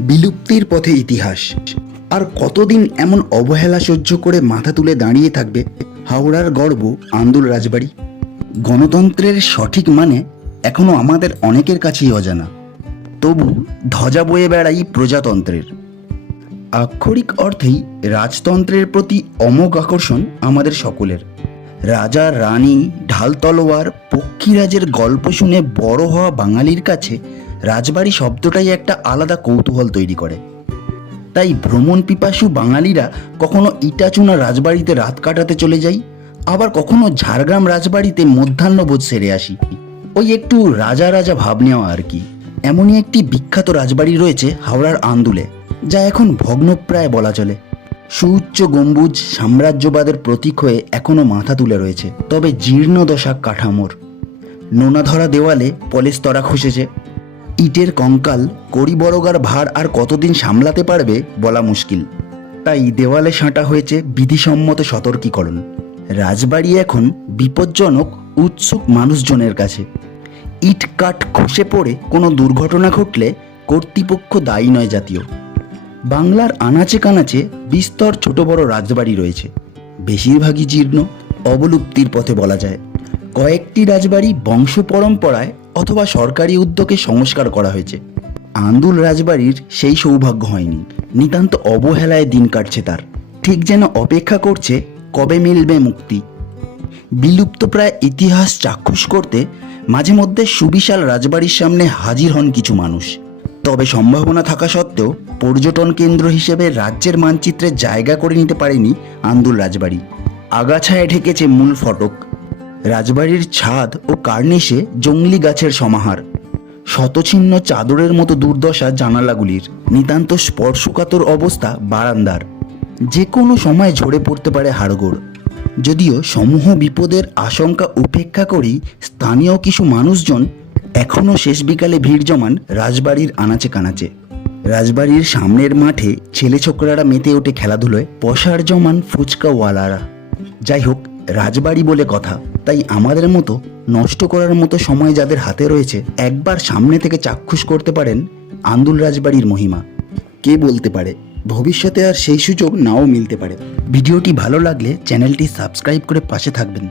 বিলুপ্তির পথে ইতিহাস। আর কতদিন এমন অবহেলা সহ্য করে মাথা তুলে দাঁড়িয়ে থাকবে হাওড়ার গর্ব আন্দুল রাজবাড়ি? গণতন্ত্রের সঠিক মানে এখনও আমাদের অনেকের কাছেই অজানা। তবু ধ্বজা বয়ে বেড়াই প্রজাতন্ত্রের। আক্ষরিক অর্থেই রাজতন্ত্রের প্রতি অমোঘ আকর্ষণ আমাদের সকলের। রাজা, রানী, ঢাল তলোয়ার, পক্ষীরাজের গল্প শুনে বড় হওয়া বাঙালির কাছে রাজবাড়ি শব্দটাই একটা আলাদা কৌতূহল তৈরি করে। তাই ভ্রমণ পিপাসু বাঙালিরা কখনো ইটাচুনা রাজবাড়িতে রাত কাটাতে চলে যাই, আবার কখনো ঝাড়গ্রাম রাজবাড়িতে মধ্যাহ্নভোজ সেরে আসি। ওই একটু রাজা রাজা ভাব নেওয়া আর কি। এমনই একটি বিখ্যাত রাজবাড়ি রয়েছে হাওড়ার আন্দুলে, যা এখন ভগ্নপ্রায় বলা চলে। সুউচ্চ গম্বুজ সাম্রাজ্যবাদের প্রতীক হয়ে এখনও মাথা তুলে রয়েছে। তবে জীর্ণ দশা কাঠামোর। নোনাধরা দেওয়ালে পলিশ তরা খসেছে। ইটের কঙ্কাল, কড়ি বড়গার ভার আর কতদিন সামলাতে পারবে বলা মুশকিল। তাই দেওয়ালে সাঁটা হয়েছে বিধিসম্মত সতর্কীকরণ। রাজবাড়ি এখন বিপজ্জনক, উৎসুক মানুষজনের কাছে। ইট কাঠ খসে পড়ে কোনো দুর্ঘটনা ঘটলে কর্তৃপক্ষ দায়ী নয় জাতীয়। বাংলার আনাচে কানাচে বিস্তর ছোট বড় রাজবাড়ি রয়েছে। বেশিরভাগই জীর্ণ, অবলুপ্তির পথে বলা যায়। কয়েকটি রাজবাড়ি বংশ পরম্পরায় অথবা সরকারি উদ্যোগে সংস্কার করা হয়েছে। আন্দুল রাজবাড়ির সেই সৌভাগ্য হয়নি। নিতান্ত অবহেলায় দিন কাটছে তার। ঠিক যেন অপেক্ষা করছে কবে মিলবে মুক্তি। বিলুপ্তপ্রায় ইতিহাস চাক্ষুষ করতে মাঝে মধ্যে সুবিশাল রাজবাড়ির সামনে হাজির হন কিছু মানুষ। তবে সম্ভাবনা থাকা সত্ত্বেও পর্যটন কেন্দ্র হিসেবে রাজ্যের মানচিত্রে জায়গা করে নিতে পারেনি আন্দুল রাজবাড়ি। আগাছায় ঢেকেছে মূল ফটক। রাজবাড়ির ছাদ ও কার্নিশে জংলি গাছের সমাহার। শতছিন্ন চাদরের মতো দুর্দশা জানালাগুলির নিতান্ত স্পর্শকাতর অবস্থা বারান্দার। যে কোনো সময় ঝরে পড়তে পারে হাড়গোড়। যদিও সমূহ বিপদের আশঙ্কা উপেক্ষা করেই স্থানীয় কিছু মানুষজন এখনও শেষ বিকালে ভিড় জমান রাজবাড়ির আনাচে কানাচে। রাজবাড়ির সামনের মাঠে ছেলে ছোকরারা মেতে ওঠে খেলাধুলোয় পশার জমান ফুচকাওয়ালারা। যাই হোক, রাজবাড়ি বলে কথা। তাই আমাদের মতো নষ্ট করার মতো সময় যাদের হাতে রয়েছে, একবার সামনে থেকে চাক্ষুষ করতে পারেন আন্দুল রাজবাড়ির মহিমা। কে বলতে পারে? ভবিষ্যতে আর সেই সুযোগ নাও মিলতে পারে। ভিডিওটি ভালো লাগলে চ্যানেলটি সাবস্ক্রাইব করে পাশে থাকবেন।